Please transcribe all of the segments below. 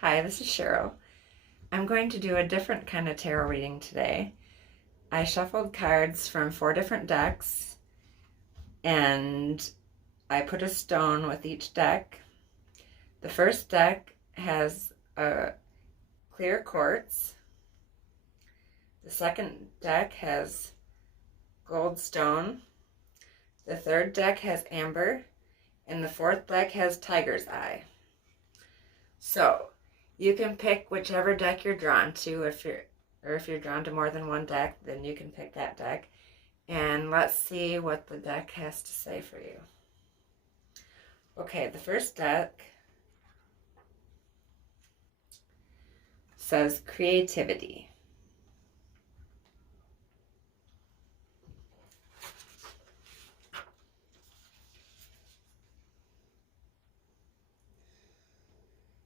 Hi, this is Cheryl. I'm going to do a different kind of tarot reading today. I shuffled cards from 4 different decks and I put a stone with each deck. The first deck has a clear quartz. The second deck has gold stone. The third deck has amber. And the fourth deck has tiger's eye. So you can pick whichever deck you're drawn to. If you're drawn to more than one deck, then you can pick that deck. And let's see what the deck has to say for you. Okay, the first deck says creativity.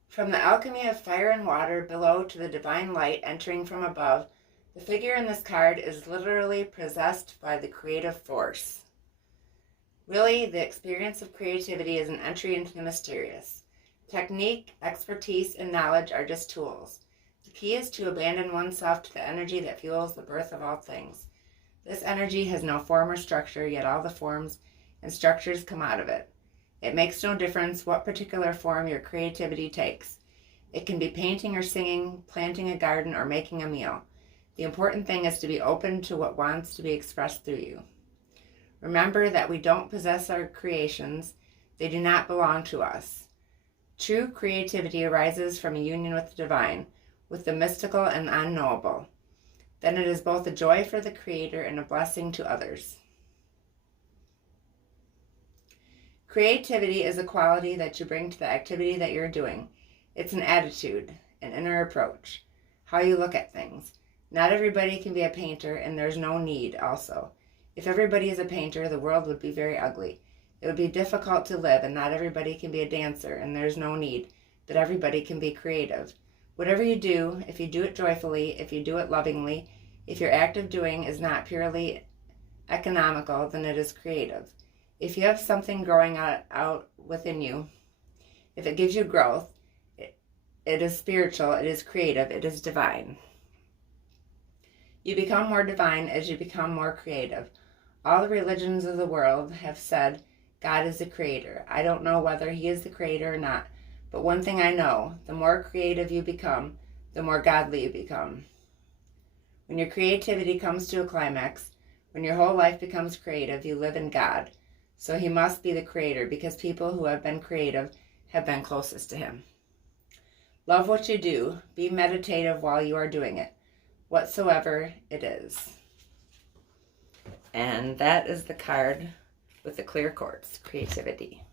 From the alchemy of fire and water below to the divine light entering from above, the figure in this card is literally possessed by the creative force. Really, the experience of creativity is an entry into the mysterious. Technique, expertise, and knowledge are just tools. The key is to abandon oneself to the energy that fuels the birth of all things. This energy has no form or structure, yet all the forms and structures come out of it. It makes no difference what particular form your creativity takes. It can be painting or singing, planting a garden, or making a meal. The important thing is to be open to what wants to be expressed through you. Remember that we don't possess our creations. They do not belong to us. True creativity arises from a union with the divine, with the mystical and unknowable. Then it is both a joy for the creator and a blessing to others. Creativity is a quality that you bring to the activity that you're doing. It's an attitude, an inner approach, how you look at things. Not everybody can be a painter, and there's no need also. If everybody is a painter, the world would be very ugly. It would be difficult to live, and not everybody can be a dancer, and there's no need. But everybody can be creative. Whatever you do, if you do it joyfully, if you do it lovingly, if your act of doing is not purely economical, then it is creative. If you have something growing out within you, if it gives you growth, it is spiritual, it is creative, it is divine. You become more divine as you become more creative. All the religions of the world have said God is the creator. I don't know whether he is the creator or not, but one thing I know, the more creative you become, the more godly you become. When your creativity comes to a climax, when your whole life becomes creative, you live in God. So he must be the creator, because people who have been creative have been closest to him. Love what you do. Be meditative while you are doing it, whatsoever it is. And that is the card with the clear quartz, creativity.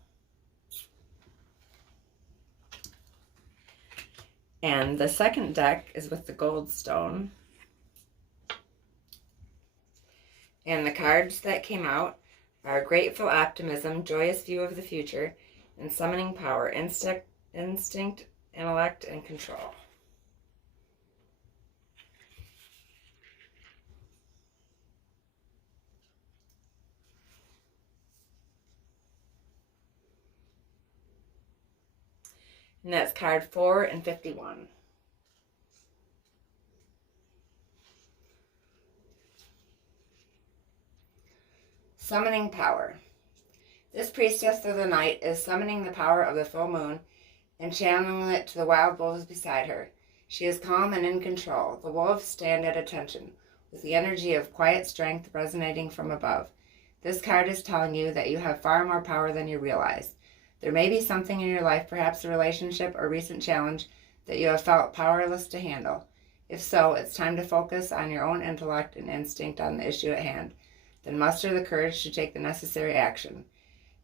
And the second deck is with the gold stone. And the cards that came out are grateful optimism, joyous view of the future, and summoning power, instinct, intellect, and control. And that's card 4 and 51. Summoning power. This priestess of the night is summoning the power of the full moon and channeling it to the wild wolves beside her. She is calm and in control. The wolves stand at attention, with the energy of quiet strength resonating from above. This card is telling you that you have far more power than you realize. There may be something in your life, perhaps a relationship or recent challenge, that you have felt powerless to handle. If so, it's time to focus on your own intellect and instinct on the issue at hand. Then muster the courage to take the necessary action.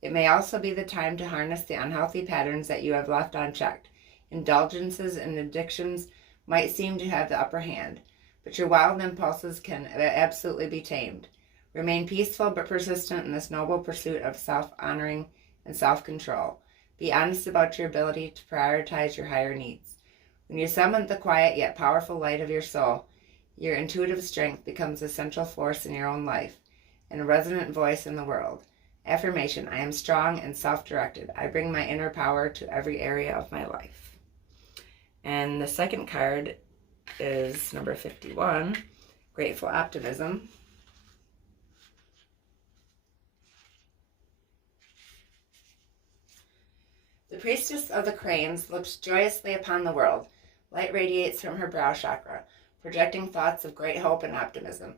It may also be the time to harness the unhealthy patterns that you have left unchecked. Indulgences and addictions might seem to have the upper hand, but your wild impulses can absolutely be tamed. Remain peaceful but persistent in this noble pursuit of self-honoring and self-control. Be honest about your ability to prioritize your higher needs. When you summon the quiet yet powerful light of your soul, your intuitive strength becomes a central force in your own life and a resonant voice in the world. Affirmation: I am strong and self-directed. I bring my inner power to every area of my life. And the second card is number 51, Grateful Optimism. The priestess of the cranes looks joyously upon the world. Light radiates from her brow chakra, projecting thoughts of great hope and optimism.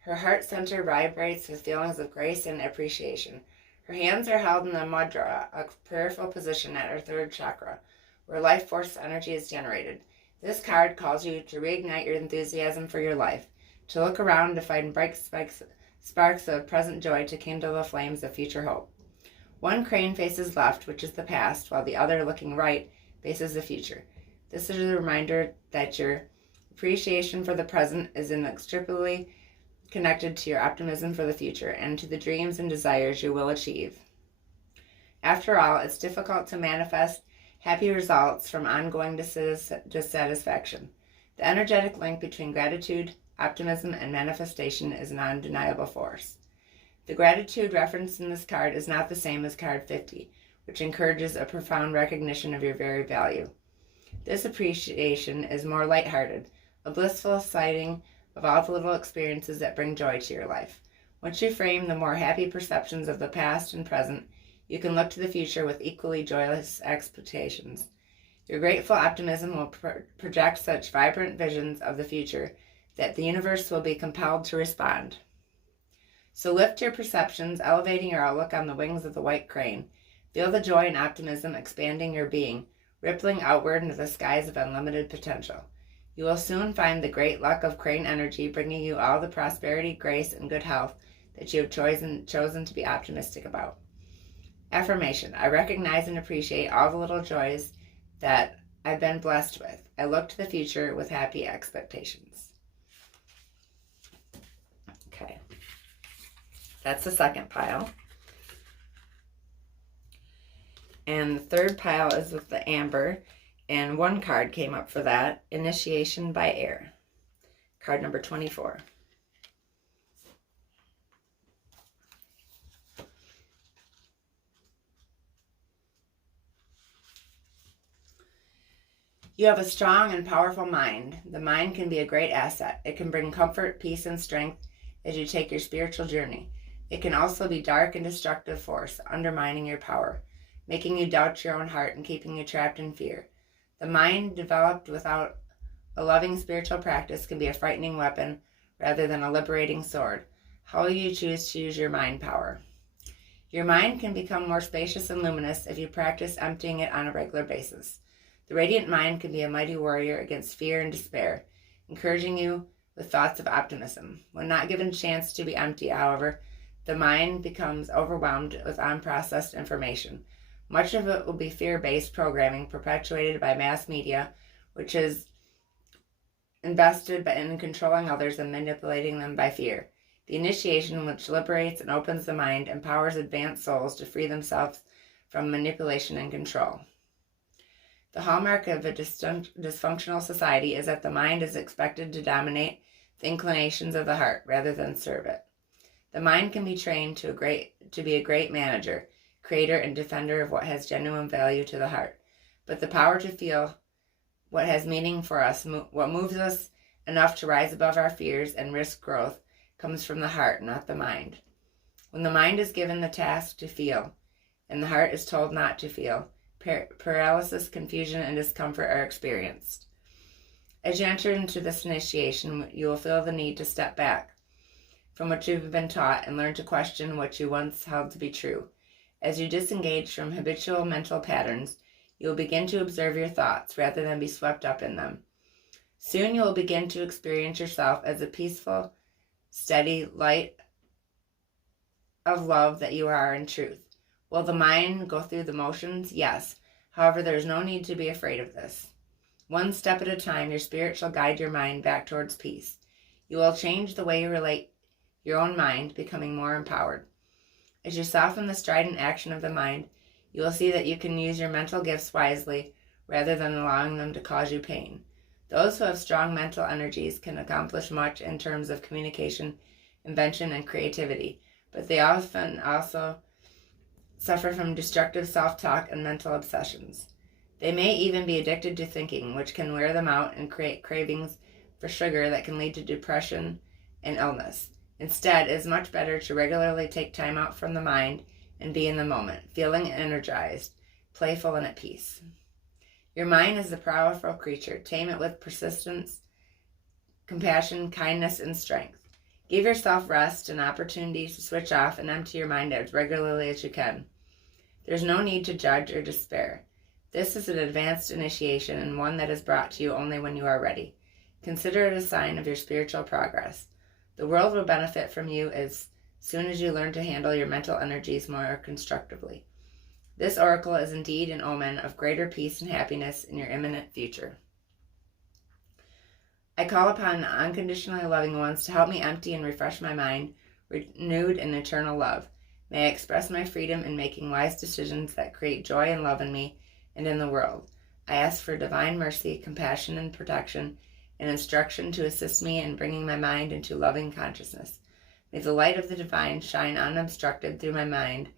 Her heart center vibrates with feelings of grace and appreciation. Her hands are held in the mudra, a prayerful position at her third chakra, where life force energy is generated. This card calls you to reignite your enthusiasm for your life, to look around to find bright sparks of present joy to kindle the flames of future hope. One crane faces left, which is the past, while the other, looking right, faces the future. This is a reminder that your appreciation for the present is inextricably connected to your optimism for the future and to the dreams and desires you will achieve. After all, it's difficult to manifest happy results from ongoing dissatisfaction. The energetic link between gratitude, optimism, and manifestation is an undeniable force. The gratitude referenced in this card is not the same as card 50, which encourages a profound recognition of your very value. This appreciation is more lighthearted, a blissful sighting of all the little experiences that bring joy to your life. Once you frame the more happy perceptions of the past and present, you can look to the future with equally joyous expectations. Your grateful optimism will project such vibrant visions of the future that the universe will be compelled to respond. So lift your perceptions, elevating your outlook on the wings of the white crane. Feel the joy and optimism expanding your being, rippling outward into the skies of unlimited potential. You will soon find the great luck of crane energy bringing you all the prosperity, grace, and good health that you have chosen to be optimistic about. Affirmation: I recognize and appreciate all the little joys that I've been blessed with. I look to the future with happy expectations. Okay. That's the second pile. And the third pile is with the amber, and one card came up for that, Initiation by Air. Card number 24. You have a strong and powerful mind. The mind can be a great asset. It can bring comfort, peace, and strength as you take your spiritual journey. It can also be dark and destructive force, undermining your power, making you doubt your own heart and keeping you trapped in fear. The mind developed without a loving spiritual practice can be a frightening weapon rather than a liberating sword. How will you choose to use your mind power? Your mind can become more spacious and luminous if you practice emptying it on a regular basis. The radiant mind can be a mighty warrior against fear and despair, encouraging you with thoughts of optimism. When not given a chance to be empty, however, the mind becomes overwhelmed with unprocessed information. Much of it will be fear-based programming perpetuated by mass media, which is invested in controlling others and manipulating them by fear. The initiation, which liberates and opens the mind, empowers advanced souls to free themselves from manipulation and control. The hallmark of a dysfunctional society is that the mind is expected to dominate the inclinations of the heart rather than serve it. The mind can be trained to be a great manager, creator, and defender of what has genuine value to the heart. But the power to feel what has meaning for us, what moves us enough to rise above our fears and risk growth, comes from the heart, not the mind. When the mind is given the task to feel, and the heart is told not to feel, paralysis, confusion, and discomfort are experienced. As you enter into this initiation, you will feel the need to step back from what you've been taught and learn to question what you once held to be true. As you disengage from habitual mental patterns, you will begin to observe your thoughts rather than be swept up in them. Soon you will begin to experience yourself as a peaceful, steady light of love that you are in truth. Will the mind go through the motions? Yes. However, there is no need to be afraid of this. One step at a time, your spirit shall guide your mind back towards peace. You will change the way you relate your own mind, becoming more empowered. As you soften the strident action of the mind, you will see that you can use your mental gifts wisely rather than allowing them to cause you pain. Those who have strong mental energies can accomplish much in terms of communication, invention, and creativity, but they often also suffer from destructive self-talk and mental obsessions. They may even be addicted to thinking, which can wear them out and create cravings for sugar that can lead to depression and illness. Instead, it is much better to regularly take time out from the mind and be in the moment, feeling energized, playful, and at peace. Your mind is a powerful creature. Tame it with persistence, compassion, kindness, and strength. Give yourself rest and opportunities to switch off and empty your mind as regularly as you can. There's no need to judge or despair. This is an advanced initiation and one that is brought to you only when you are ready. Consider it a sign of your spiritual progress. The world will benefit from you as soon as you learn to handle your mental energies more constructively. This oracle is indeed an omen of greater peace and happiness in your imminent future. I call upon the unconditionally loving ones to help me empty and refresh my mind, renewed in eternal love. May I express my freedom in making wise decisions that create joy and love in me and in the world. I ask for divine mercy, compassion, and protection, and instruction to assist me in bringing my mind into loving consciousness. May the light of the divine shine unobstructed through my mind,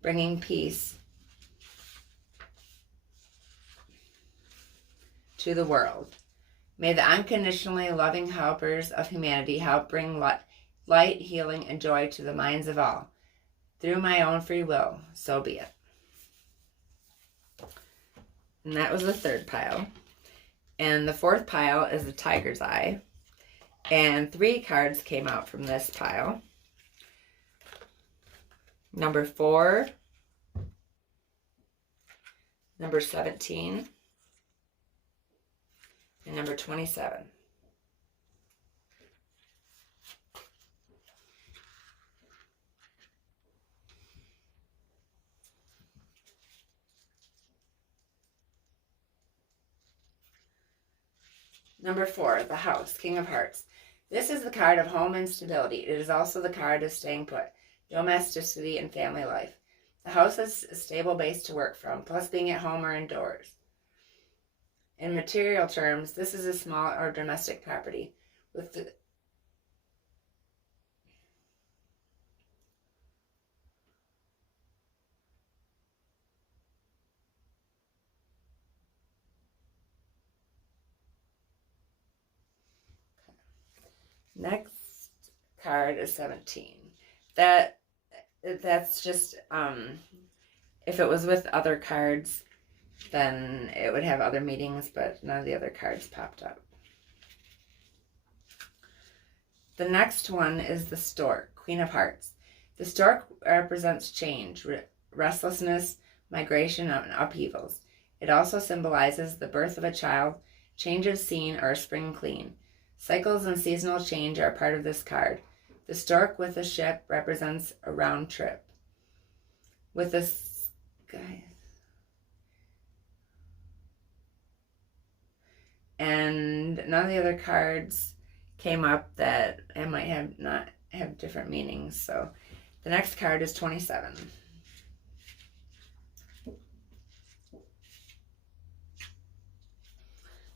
bringing peace to the world. May the unconditionally loving helpers of humanity help bring light, healing, and joy to the minds of all. Through my own free will, so be it. And that was the third pile. And the fourth pile is the Tiger's Eye. And 3 cards came out from this pile. Number 4, number 17, and number 27. Number 4, the House, King of Hearts. This is the card of home and stability. It is also the card of staying put, domesticity, and family life. The house is a stable base to work from, plus being at home or indoors. In material terms, this is a small or domestic property. With the next card is 17. That's just if it was with other cards, then it would have other meanings, but none of the other cards popped up. The next one is the Stork, Queen of Hearts. The stork represents change, restlessness, migration, and upheavals. It also symbolizes the birth of a child, change of scene, or a spring clean. Cycles and seasonal change are part of this card. The stork with the ship represents a round trip. With the sky. And none of the other cards came up that it might have not have different meanings. So the next card is 27.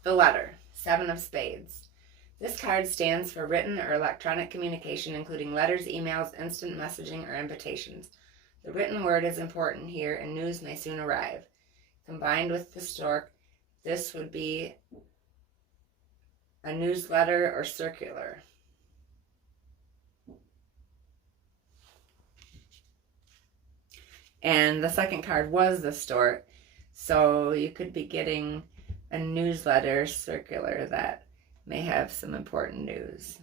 The Letter, 7 of Spades. This card stands for written or electronic communication, including letters, emails, instant messaging, or invitations. The written word is important here, and news may soon arrive. Combined with the stork, this would be a newsletter or circular. And the second card was the stork, so you could be getting a newsletter circular that may have some important news.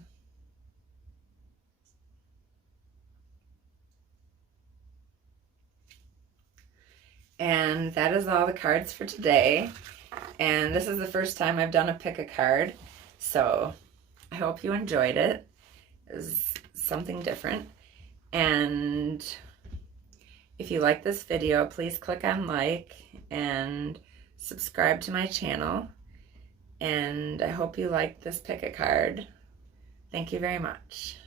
And that is all the cards for today. And this is the first time I've done a pick a card, so I hope you enjoyed it. It was something different. And if you like this video, please click on like and subscribe to my channel. And I hope you liked this pick a card. Thank you very much.